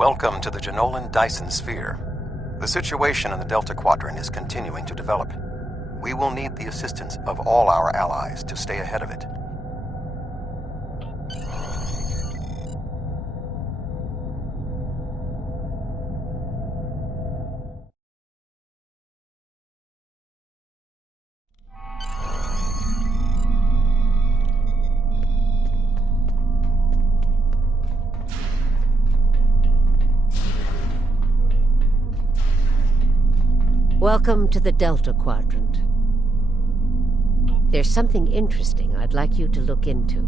Welcome to the Romulan Dyson sphere. The situation in the Delta Quadrant is continuing to develop. We will need the assistance of all our allies to stay ahead of it. Welcome to the Delta Quadrant. There's something interesting I'd like you to look into.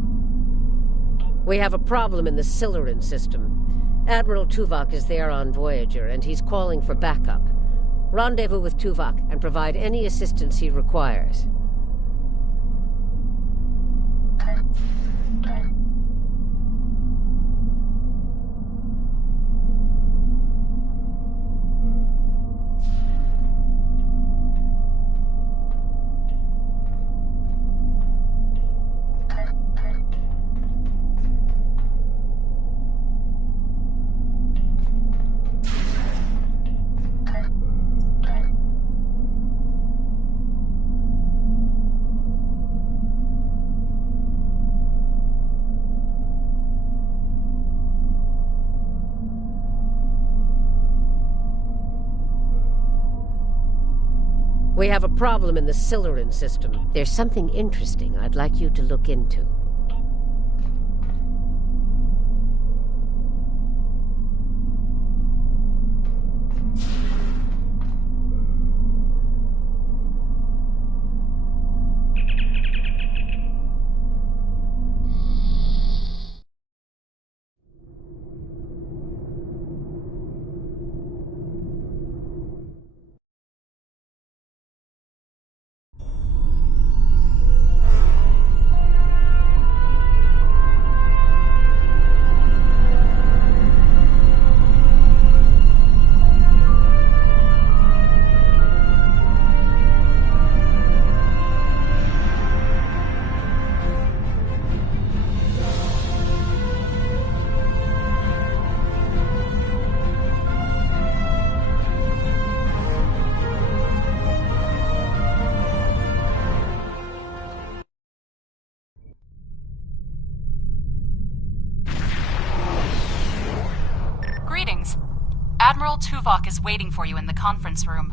We have a problem in the Siluran system. Admiral Tuvok is there on Voyager, and he's calling for backup. Rendezvous with Tuvok and provide any assistance he requires. We have a problem in the Siluran system. There's something interesting I'd like you to look into. Greetings. Admiral Tuvok is waiting for you in the conference room.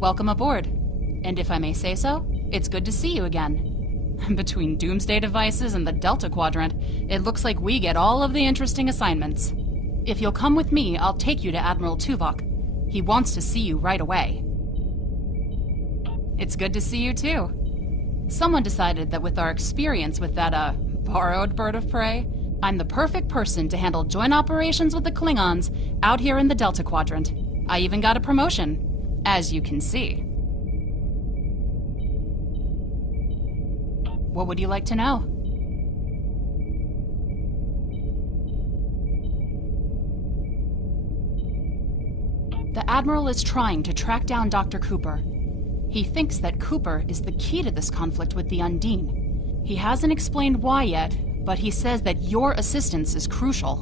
Welcome aboard. And if I may say so, it's good to see you again. Between doomsday devices and the Delta Quadrant, it looks like we get all of the interesting assignments. If you'll come with me, I'll take you to Admiral Tuvok. He wants to see you right away. It's good to see you too. Someone decided that with our experience with that, borrowed bird of prey, I'm the perfect person to handle joint operations with the Klingons out here in the Delta Quadrant. I even got a promotion, as you can see. What would you like to know? The Admiral is trying to track down Dr. Cooper. He thinks that Cooper is the key to this conflict with the Undine. He hasn't explained why yet, but he says that your assistance is crucial.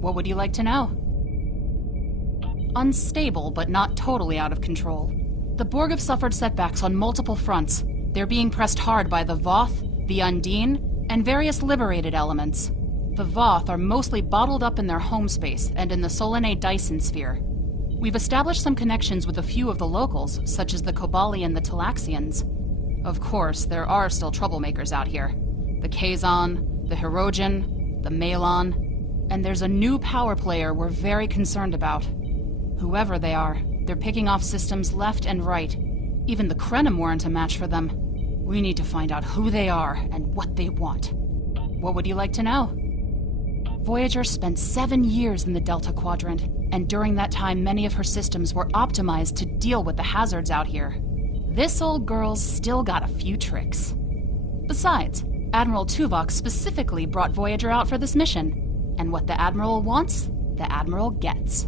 What would you like to know? Unstable, but not totally out of control. The Borg have suffered setbacks on multiple fronts. They're being pressed hard by the Voth, the Undine, and various liberated elements. The Voth are mostly bottled up in their home space and in the Romulan Dyson sphere. We've established some connections with a few of the locals, such as the Kobali and the Talaxians. Of course, there are still troublemakers out here. The Kazon, the Hirogen, the Malon, and there's a new power player we're very concerned about. Whoever they are, they're picking off systems left and right. Even the Krenim weren't a match for them. We need to find out who they are and what they want. What would you like to know? Voyager spent 7 years in the Delta Quadrant, and during that time many of her systems were optimized to deal with the hazards out here. This old girl's still got a few tricks. Besides, Admiral Tuvok specifically brought Voyager out for this mission. And what the Admiral wants, the Admiral gets.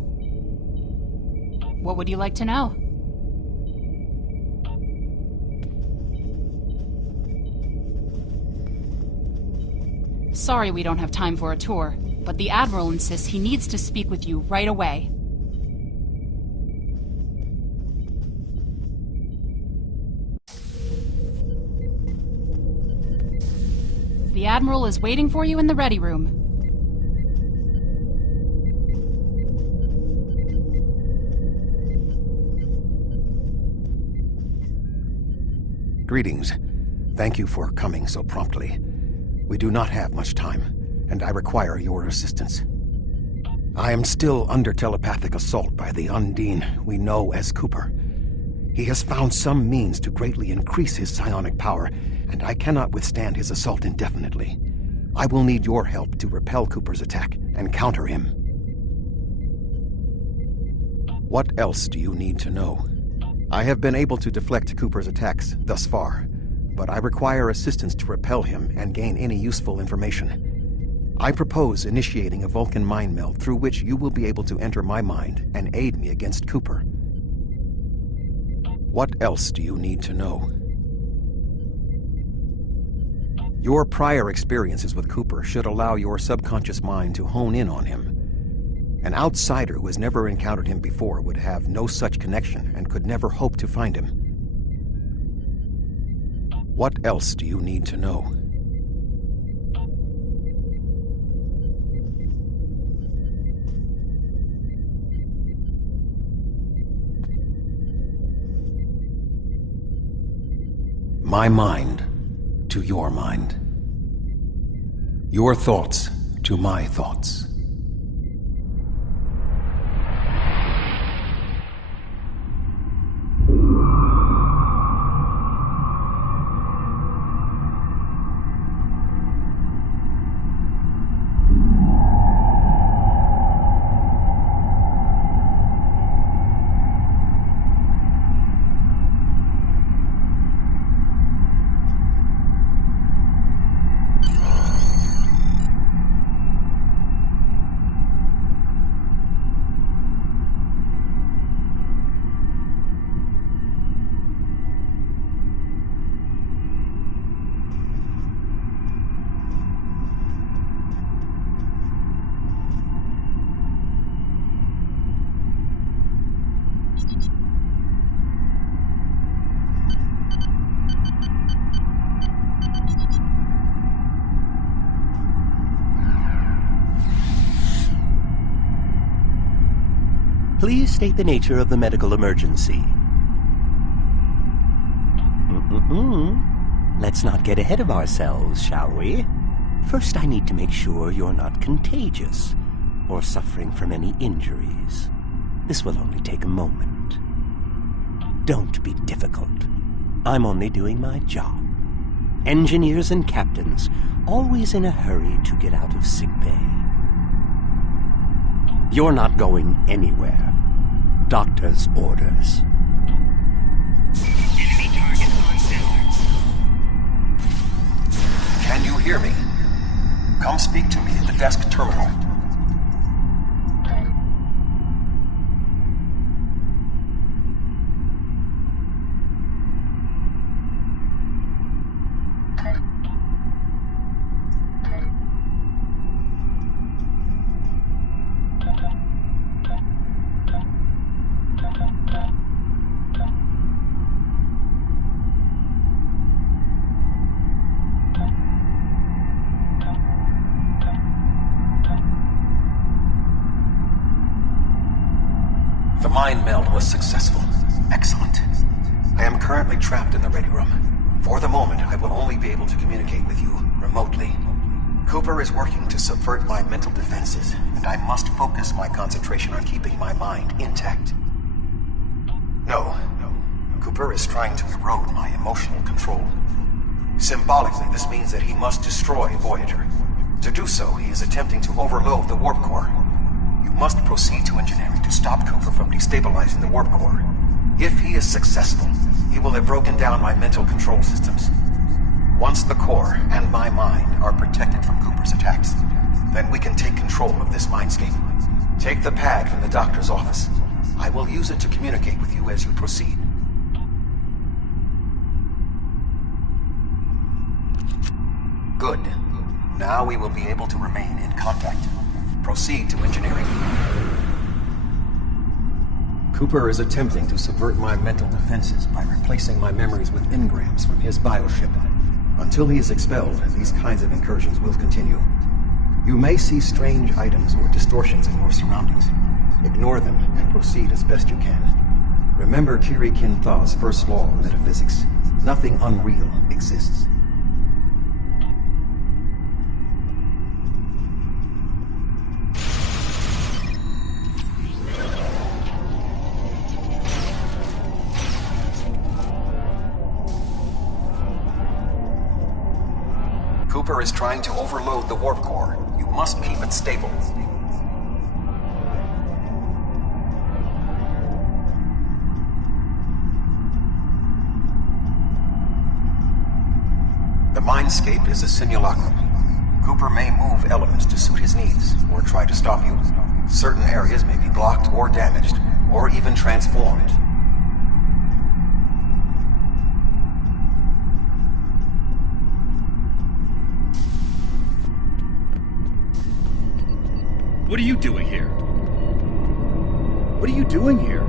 What would you like to know? Sorry we don't have time for a tour, but the Admiral insists he needs to speak with you right away. The Admiral is waiting for you in the ready room. Greetings. Thank you for coming so promptly. We do not have much time, and I require your assistance. I am still under telepathic assault by the Undine we know as Cooper. He has found some means to greatly increase his psionic power, and I cannot withstand his assault indefinitely. I will need your help to repel Cooper's attack and counter him. What else do you need to know? I have been able to deflect Cooper's attacks thus far, but I require assistance to repel him and gain any useful information. I propose initiating a Vulcan mind meld through which you will be able to enter my mind and aid me against Cooper. What else do you need to know? Your prior experiences with Cooper should allow your subconscious mind to hone in on him. An outsider who has never encountered him before would have no such connection and could never hope to find him. What else do you need to know? My mind to your mind. Your thoughts to my thoughts. Please state the nature of the medical emergency. Let's not get ahead of ourselves, shall we? First, I need to make sure you're not contagious or suffering from any injuries. This will only take a moment. Don't be difficult. I'm only doing my job. Engineers and captains, always in a hurry to get out of sickbay. You're not going anywhere. Doctor's orders. Enemy target on center. Can you hear me? Come speak to me at the desk terminal. The mind meld was successful. Excellent. I am currently trapped in the ready room. For the moment, I will only be able to communicate with you remotely. Cooper is working to subvert my mental defenses, and I must focus my concentration on keeping my mind intact. No. Cooper is trying to erode my emotional control. Symbolically, this means that he must destroy Voyager. To do so, he is attempting to overload the warp core. You must proceed to engineering to stop Cooper from destabilizing the warp core. If he is successful, he will have broken down my mental control systems. Once the core and my mind are protected from Cooper's attacks, then we can take control of this mindscape. Take the pad from the doctor's office. I will use it to communicate with you as you proceed. Good. Now we will be able to remain in contact. Proceed to engineering. Cooper is attempting to subvert my mental defenses by replacing my memories with engrams from his bioship. Until he is expelled, these kinds of incursions will continue. You may see strange items or distortions in your surroundings. Ignore them and proceed as best you can. Remember Kiri Kin Thaw's first law of metaphysics. Nothing unreal exists. Cooper is trying to overload the warp core. You must keep it stable. The mindscape is a simulacrum. Cooper may move elements to suit his needs, or try to stop you. Certain areas may be blocked or damaged, or even transformed. What are you doing here? What are you doing here?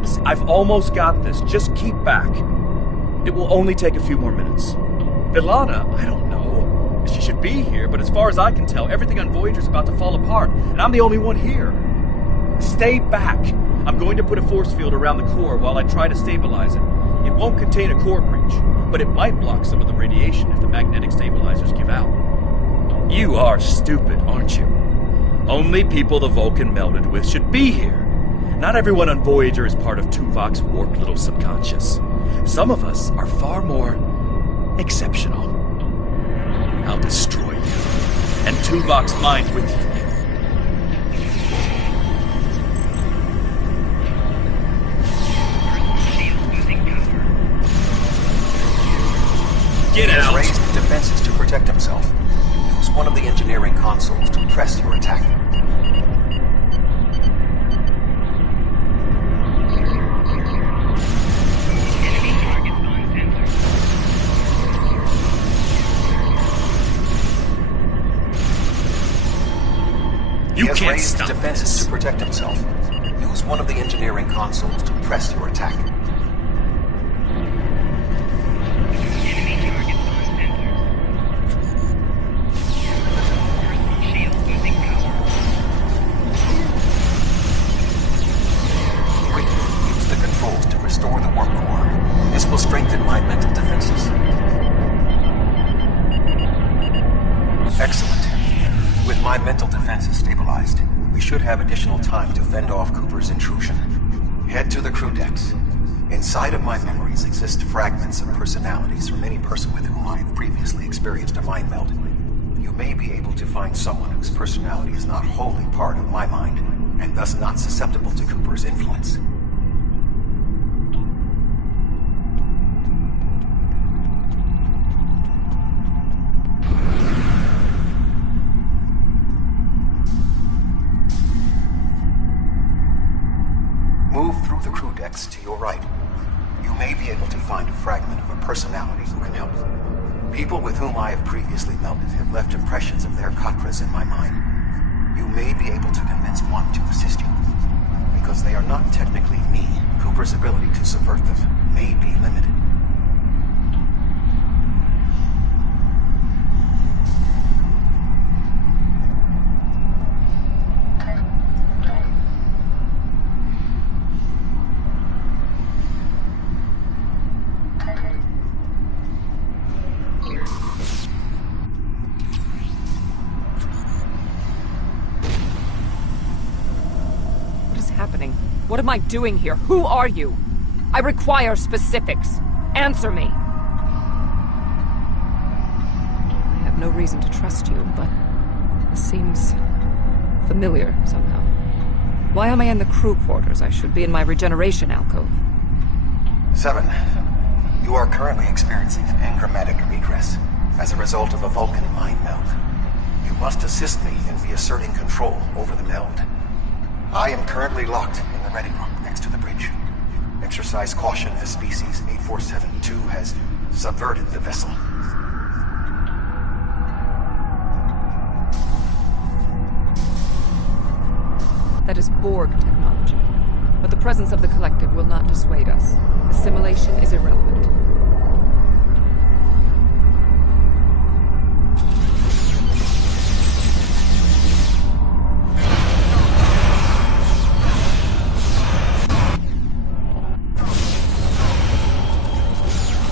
Listen, I've almost got this. Just keep back. It will only take a few more minutes. Ilana, I don't know. She should be here, but as far as I can tell, everything on Voyager's about to fall apart, and I'm the only one here. Stay back. I'm going to put a force field around the core while I try to stabilize it. It won't contain a core breach, but it might block some of the radiation if the magnetic stabilizers give out. You are stupid, aren't you? Only people the Vulcan melded with should be here. Not everyone on Voyager is part of Tuvok's warped little subconscious. Some of us are far more exceptional. I'll destroy you, and Tuvok's mind with you. Get out! He has raised defenses to protect himself. Use one of the engineering consoles to press your attack. You He has can't raised stop defenses this. to protect himself. Use one of the engineering consoles to press your attack. Use the controls to restore the warp core. This will strengthen my mental defenses. Excellent. With my mental defenses stabilized, we should have additional time to fend off Cooper's intrusion. Head to the crew decks. Inside of my memories exist fragments of personalities from any person with whom I have previously experienced a mind meld. You may be able to find someone whose personality is not wholly part of my mind, and thus not susceptible to Cooper's influence. Move through the crew decks to your right. You may be able to find a fragment of a personality who can help. People with whom I have previously melded have left impressions of their Katras in my mind. You may be able to convince one to assist you. Because they are not technically me, Cooper's ability to subvert them may be limited. What am I doing here? Who are you? I require specifics. Answer me. I have no reason to trust you, but this seems familiar somehow. Why am I in the crew quarters? I should be in my regeneration alcove. 7. You are currently experiencing an enigmatic regress as a result of a Vulcan mind meld. You must assist me in reasserting control over the meld. I am currently locked in the ready room next to the bridge. Exercise caution as species 8472 has subverted the vessel. That is Borg technology. But the presence of the Collective will not dissuade us. Assimilation is irrelevant.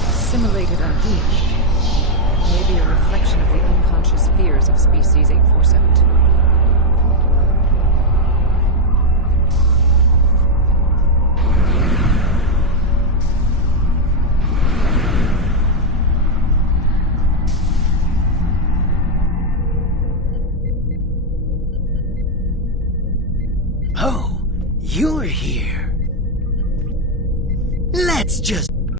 Assimilated Undine may be a reflection of the unconscious fears of species 8472. Oh, you're here. Let's just